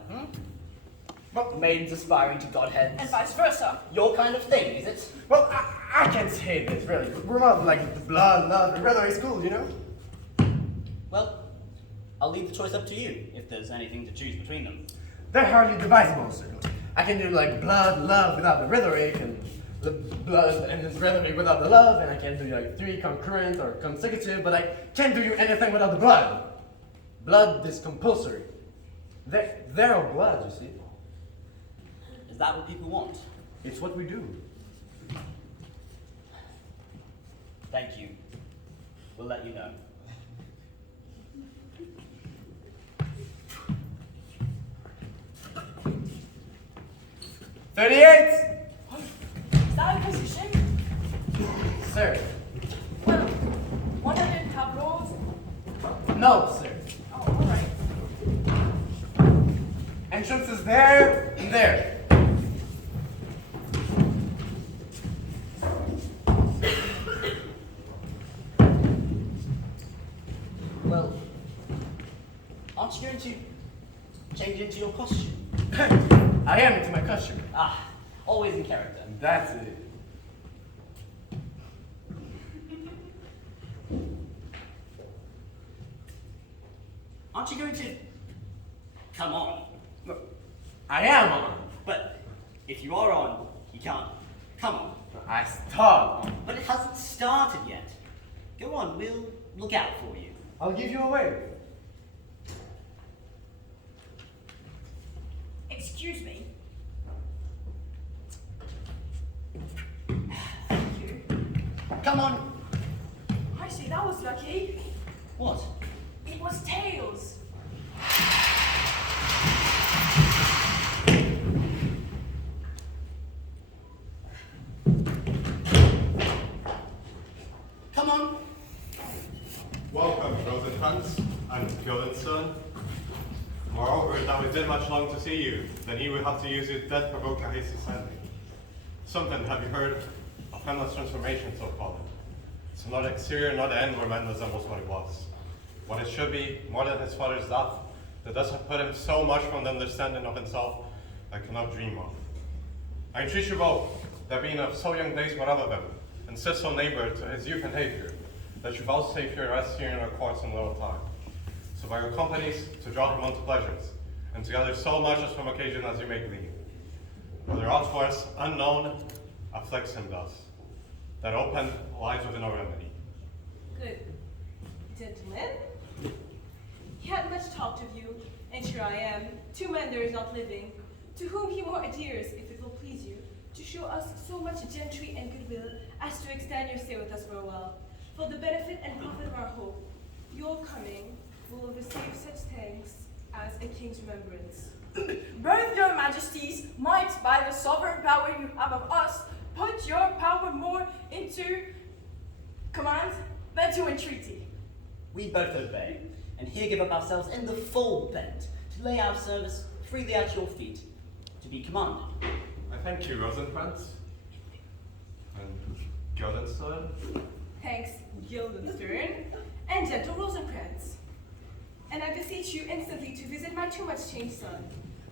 Hmm? Well, maidens aspiring to godheads. And vice versa. Your kind of thing, is it? Well, I can't say this, really. We're not like the blood, love, and rhetoric school, you know? Well, I'll leave the choice up to you, if there's anything to choose between them. They're hardly divisible, sir. I can do like blood, love without the rhetoric, and the blood and then rhetoric without the love, and I can do like 3 concurrent or consecutive, but I can't do anything without the blood. Blood is compulsory. They're all blood, you see. Is that what people want? It's what we do. Thank you. We'll let you know. "38! Is that a position? Sir. Well, 100 tableaus. No, sir. Oh, alright. Entrance is there and there. Well, aren't you going to change into your costume? I am into my costume. Ah, always in character. That's it. Aren't you going to come on? Look, I am on. But if you are on, you can't come on. I start on. But it hasn't started yet. Go on, we'll look out for you. I'll give you away. Excuse me. Thank you. Come on. I see, that was lucky. What? It was tails. Come on. Welcome, Rosencrantz and Guildenstern. Moreover, that we did much long to see you, then he will have to use it that provoke a hasty sending. Something, have you heard of Hamlet's transformation, so called? It's not exterior, not the end where man resembles what he was. What it should be, more than his father's death, that does have put him so much from the understanding of himself I cannot dream of. I entreat you both, that being of so young days whatever them, and sit so neighbor to his youth and havior, that you vouchsafe your rest here in our courts in little time. So by your companies, to draw him unto pleasures, and to gather so much as from occasion as you may glean. Whether aught for us unknown afflicts him thus, that open lies within our remedy. Good. Gentlemen, he had much talked of you, and here I am, 2 men there is not living, to whom he more adheres, if it will please you, to show us so much gentry and goodwill as to extend your stay with us for a while, for the benefit and profit of our hope. Your coming will receive such thanks as a king's remembrance. Both your majesties might, by the sovereign power you have of us, put your power more into command than to entreaty. We both obey, and here give up ourselves in the full bent, to lay our service freely at your feet, to be commanded. I thank you, Rosencrantz and Guildenstern. Thanks, Guildenstern, and gentle Rosencrantz. And I beseech you instantly to visit my too much changed son.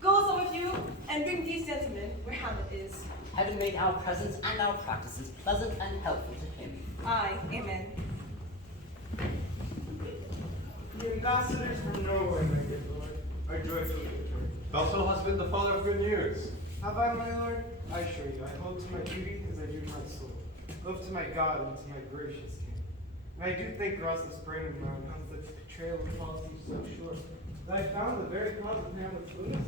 Go some of you, and bring these gentlemen where Hamlet is. Having made our presence and our practices pleasant and helpful to him. Aye, amen. The ambassadors from Norway, my good lord, are joyfully returned. Thou hast been the father of good news. Have I, my lord? I assure you, I hold to my duty as I do my soul. Love to my God and to my gracious king. And I do think Ross's brain of mine has the betrayal of policy so sure that I found the very cause of Hamlet's lunacy.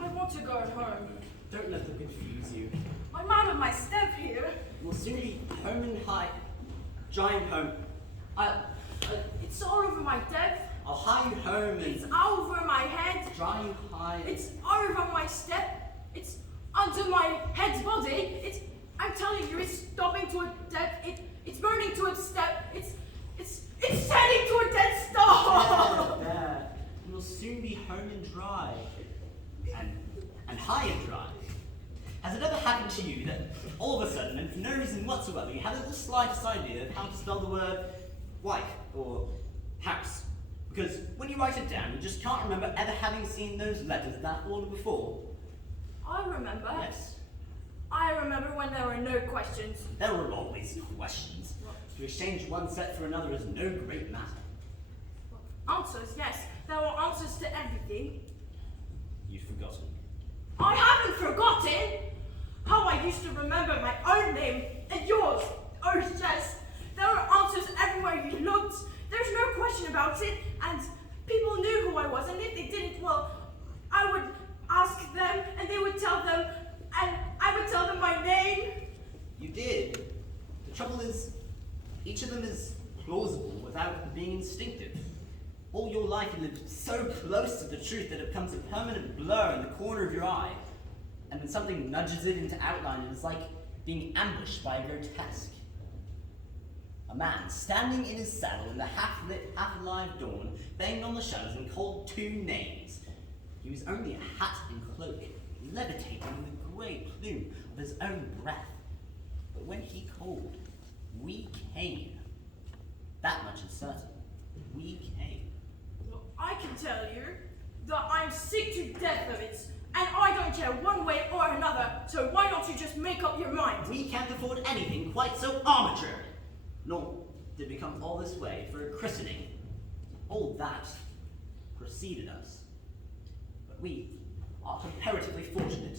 I want to go home. Don't let them confuse you. I'm out of my step here. We'll soon be home and high, giant home. It's all over my deck. I'll hie you home It's and over my head. dry you high. It's over my step. It's under my head's body. I'm telling you, it's stopping to a dead. It's burning to its step. It's setting to a dead star. There. We'll soon be home and dry. And high and dry. Has it ever happened to you that all of a sudden, and for no reason whatsoever, you haven't the slightest idea of how to spell the word wife, or house. Because when you write it down, you just can't remember ever having seen those letters in that order before. I remember. Yes, I remember when there were no questions. there were always questions. To exchange one set for another is no great matter. Answers, yes. There were answers to everything. You've forgotten. I haven't forgotten how I used to remember my own name and yours. Oh yes, there were answers everywhere you looked. There's no question about it, and people knew who I was, and if they didn't, well, I would ask them, and they would tell them, and I would tell them my name. You did. The trouble is, each of them is plausible without being instinctive. All your life you lived so close to the truth that it becomes a permanent blur in the corner of your eye. And when something nudges it into outline, it is like being ambushed by a grotesque. A man standing in his saddle in the half-lit, half-alive dawn, banged on the shutters and called two names. He was only a hat and cloak, levitating in the grey plume of his own breath. But when he called, we came. That much is certain. We came. Well, I can tell you that I'm sick to death of it, and I don't care one way or another, so why don't you just make up your mind? We can't afford anything quite so arbitrary. Nor did we come all this way for a christening. All that preceded us. But we are comparatively fortunate.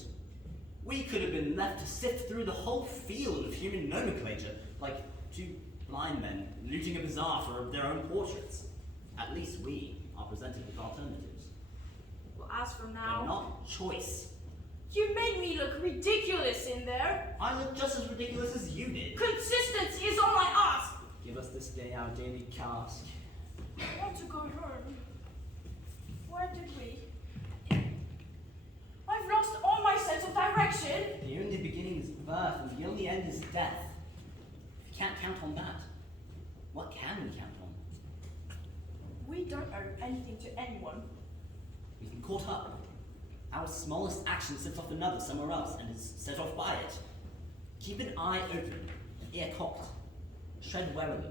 We could have been left to sift through the whole field of human nomenclature, like two blind men looting a bazaar for their own portraits. At least we are presented with alternatives. Well, as for They're now, not choice. you made me look ridiculous in there. I look just as ridiculous as you did. Consistency is all I ask. Give us this day our daily cask. I want to go home. Where did we? I've lost all my sense of direction. The only beginning is birth, and the only end is death. If you can't count on that, what can we count on? We don't owe anything to anyone. We've been caught up. Our smallest action sets off another somewhere else and is set off by it. Keep an eye open, an ear cocked. Tread warily.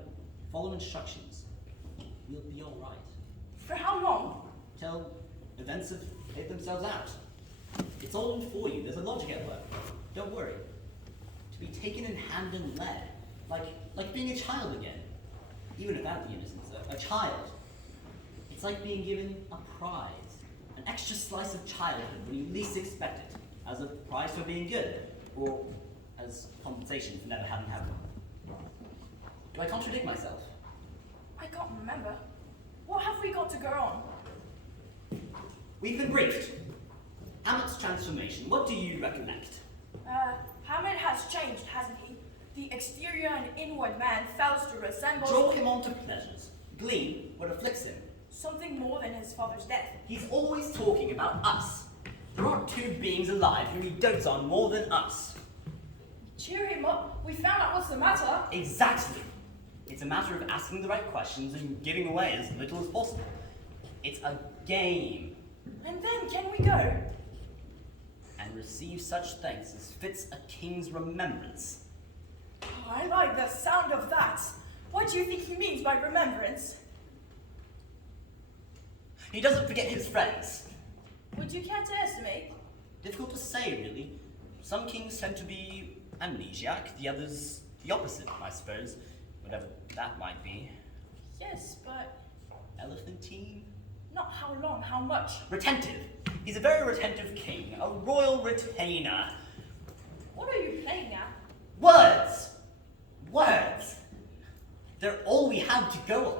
Follow instructions. We'll be all right. For how long? Till events have played themselves out. It's all in for you. There's a logic at work. Don't worry. To be taken in hand and led, like being a child again, even without the innocence. A child. It's like being given a prize, an extra slice of childhood when you least expect it, as a prize for being good, or as compensation for never having had one. Do I contradict myself? I can't remember. What have we got to go on? We've been briefed. Hamlet's transformation, what do you recollect? Hamlet has changed, hasn't he? The exterior and inward man fails to resemble Draw him on to pleasures. Glean what afflicts him. something more than his father's death. He's always talking about us. There aren't two beings alive whom he dotes on more than us. Cheer him up. We found out what's the matter. Exactly. It's a matter of asking the right questions and giving away as little as possible. It's a game. And then can we go? And receive such thanks as fits a king's remembrance. Oh, I like the sound of that. What do you think he means by remembrance? He doesn't forget his friends. Would you care to estimate? Difficult to say, really. Some kings tend to be amnesiac, the others the opposite, I suppose. Whatever that might be. Yes, but Elephantine? not how long, how much? Retentive. He's a very retentive king, a royal retainer. What are you playing at? Words! Words! They're all we have to go on.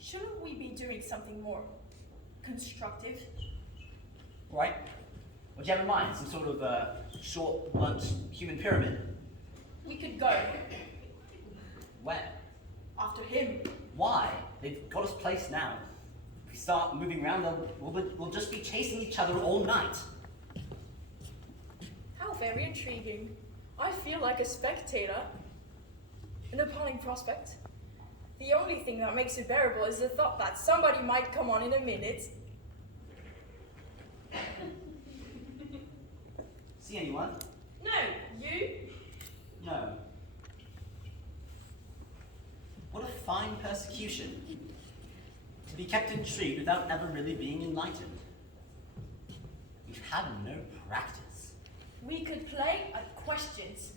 Shouldn't we be doing something more constructive? Right? What do you have in mind? Some sort of short, blunt human pyramid? We could go Where? after him. Why? They've got us placed now. If we start moving around, we'll just be chasing each other all night. How very intriguing. I feel like a spectator. An appalling prospect. The only thing that makes it bearable is the thought that somebody might come on in a minute. See anyone? No, you? No. fine persecution. To be kept intrigued without ever really being enlightened. We've had no practice. We could play at questions.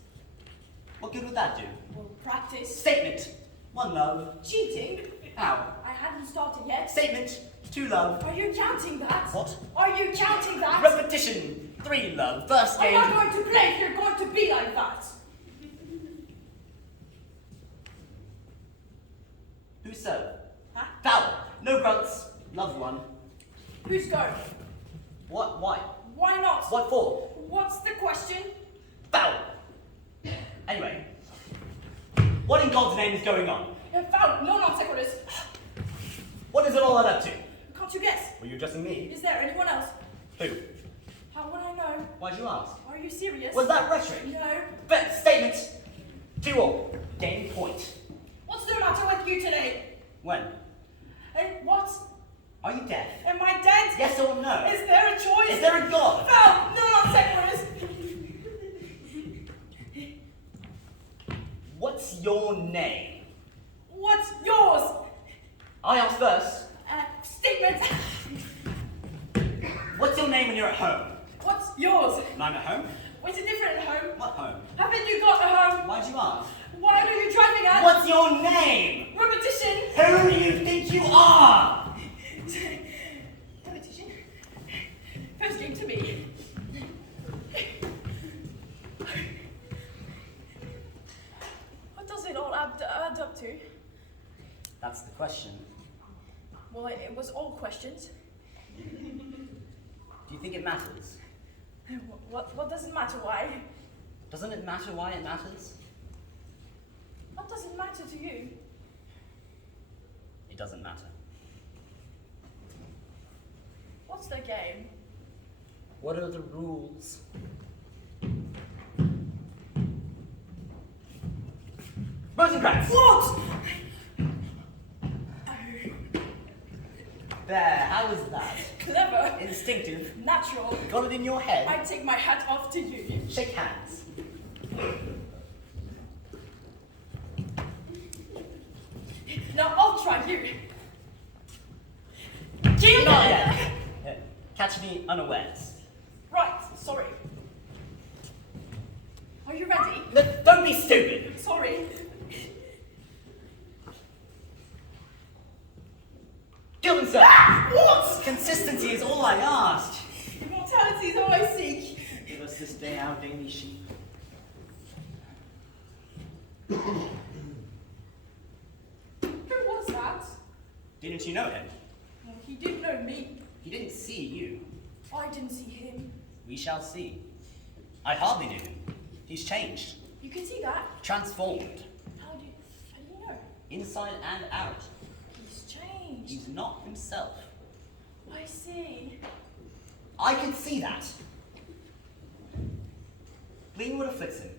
What good would that do? We'll practice. Statement. 1 love. Cheating? How? I hadn't started yet. Statement. 2 love. Are you counting that? What? Are you counting that? Repetition. 3 love. First I'm game. not going to play if you're going to be like that. Who serve? Huh? Foul. No grunts. Love 1. Who's going? What? Why? Why not? What for? What's the question? Foul. Anyway. What in God's name is going on? Foul, no non sequiturs. What is it all add up to? Can't you guess? Were you addressing me? Is there anyone else? Who? How would I know? Why'd you ask? Are you serious? Was that rhetoric? No. But statement. 2 all. Game point. What's the matter with you today? When? What? Are you deaf? Am I dead? Yes or no? Is there a choice? Is there a God? Foul, no non sequiturs. What's your name? What's yours? I asked first. Statement. What's your name when you're at home? What's yours? When I'm at home? Is it different at home? What home? Haven't you got a home? Why'd you ask? Why are you driving at? What's your name? Repetition. Who do you think you are? Repetition. First game to me. What does it all add up to? That's the question. Well, it was all questions. Do you think it matters? What doesn't matter? Why? Doesn't it matter why it matters? What does it matter to you? It doesn't matter. What's the game? What are the rules? Rosencrantz! What? There, how was that? Clever. Instinctive. Natural. Got it in your head? I take my hat off to you. Shake hands. Now I'll try you. Not Gilden! yet. Catch me unawares. Right, sorry. Are you ready? Don't be stupid. Sorry. Guildenstern! What? Consistency is all I asked. Immortality is all I seek. Give us this day our daily sheep. Who was that? Didn't you know him? Well, he didn't know me. He didn't see you. I didn't see him. We shall see. I hardly knew him. He's changed. You can see that? Transformed. How do you know? Inside and out. He's changed. He's not himself. I see. I can see that. Glean what afflicts him.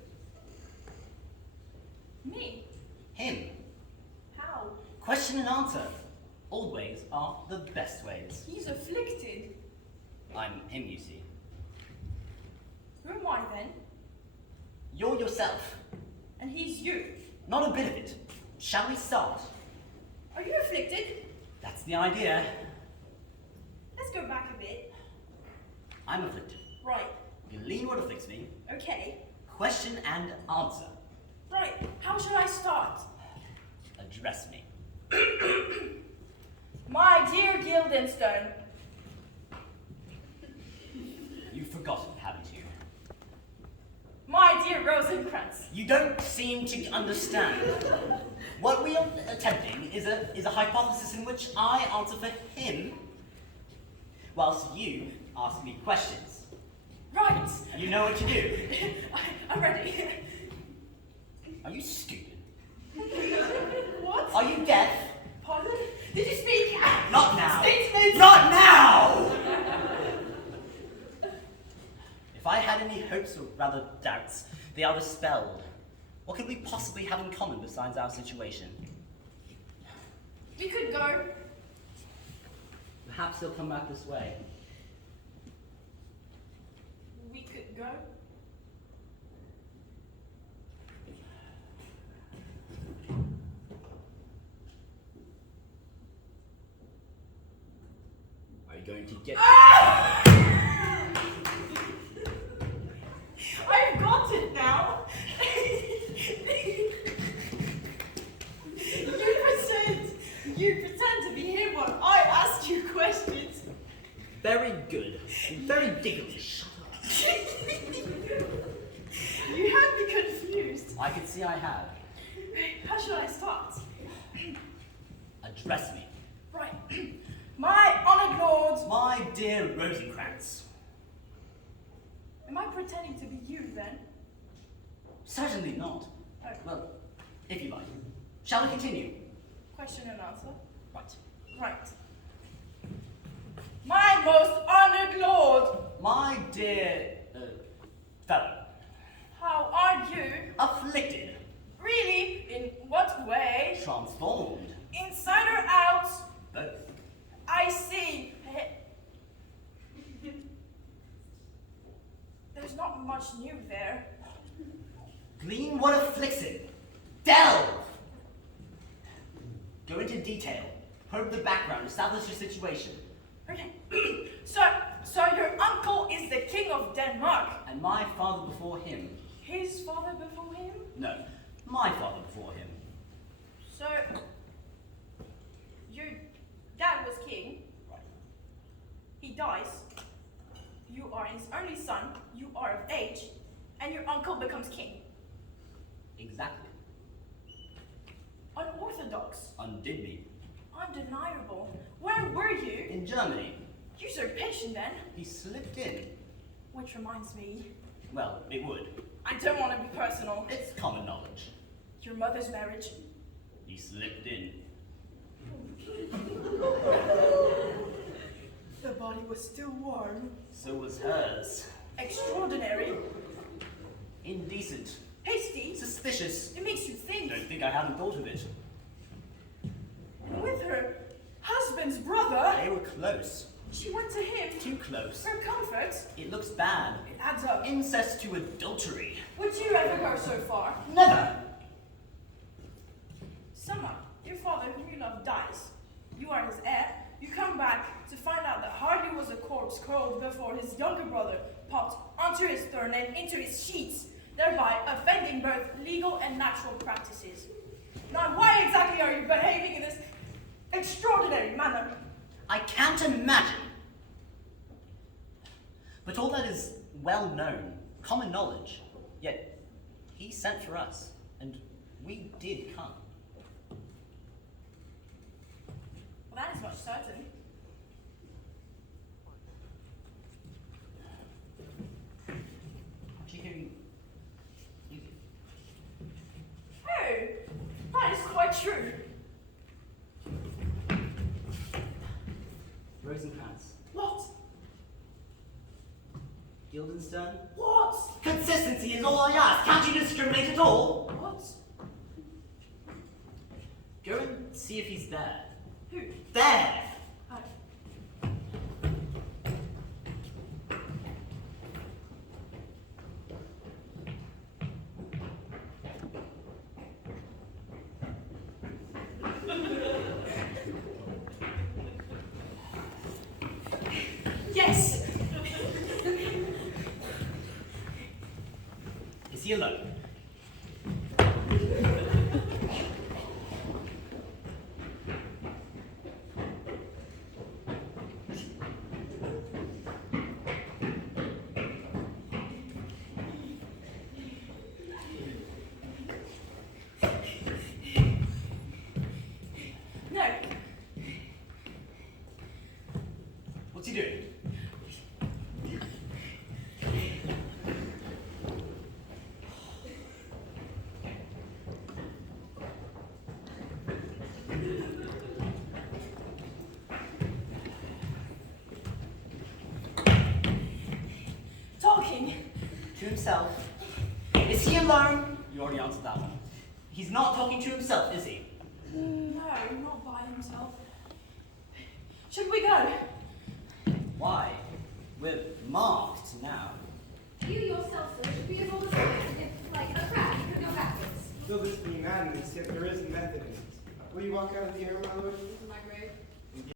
Me? Him. How? Question and answer. Old ways are the best ways. He's afflicted. I'm him, you see. Who am I then? You're yourself. And he's you. Not a bit of it. Shall we start? Are you afflicted? That's the idea. Let's go back a bit. I'm afflicted. Right. Glean what afflicts me. Okay. Question and answer. Right. How shall I start? Address me. My dear Guildenstern. You've forgotten, haven't you? My dear Rosencrantz. You don't seem to understand. What we are attempting is a hypothesis in which I answer for him, whilst you ask me questions. Right. You know what to do. I'm ready. Are you stupid? What? Are you deaf? Pardon? Did you speak? Not now. Statement. Not now! If I had any hopes, or rather doubts, they are dispelled. What could we possibly have in common besides our situation? We could go. Perhaps he'll come back this way. We could go. going to get I've got it now. You pretend to be him when I ask you questions. very good. Very ticklish. You had me confused. I can see I have. How should I start? Address me. Right. My honored lord. My dear Rosencrantz. Am I pretending to be you then? Certainly not. Oh. Well, if you like. Shall we continue? Question and answer. Right. Right. My most honored lord. My dear fellow. How are you? Afflicted. Really? In what way? Transformed. Inside or out? Both. I see. There's not much new there. Glean what afflicts it. Delve! Go into detail. Probe the background. Establish your situation. Okay. So your uncle is the king of Denmark. And my father before him. His father before him? No, my father before him. So your dad was king. He dies. You are his only son. You are of age. And your uncle becomes king. Exactly. Unorthodox. Undid me. Undeniable. Where were you? In Germany. Usurpation then. He slipped in. Which reminds me, Well, it would. I don't want to be personal. It's common knowledge. Your mother's marriage. He slipped in. The body was still warm. So was hers. Extraordinary. Indecent. Hasty. Suspicious. It makes you think. Don't think I hadn't thought of it. With her husband's brother, They were close. she went to him Too close. for comfort. It looks bad. It adds up. Incest to adultery. Would you ever go so far? Never! Somehow, your father, whom you love, dies. You are his heir. You come back to find out that hardly was a corpse curled before his younger brother popped onto his throne and into his sheets, thereby offending both legal and natural practices. Now, why exactly are you behaving in this extraordinary manner? I can't imagine. But all that is well known, common knowledge. Yet he sent for us, and we did come. Well, that is much certain. Aren't you hearing music? Oh, that is quite true. Rosencrantz. What? Guildenstern? What? Consistency is all I ask. Can't you discriminate at all? What? Go and see if he's there. Who? There! Oh. Yes! Is he alone? No. What's he doing? Talking. To himself. Is he alone? You already answered that one. He's not talking to himself, is he? No, not by himself. Should we go? Why? We're marked now. You yourself, sir, should be able to stand if, like a crab, you could go backwards. Though this be madness, yet there is method in it. Will you walk out of the air, my lord?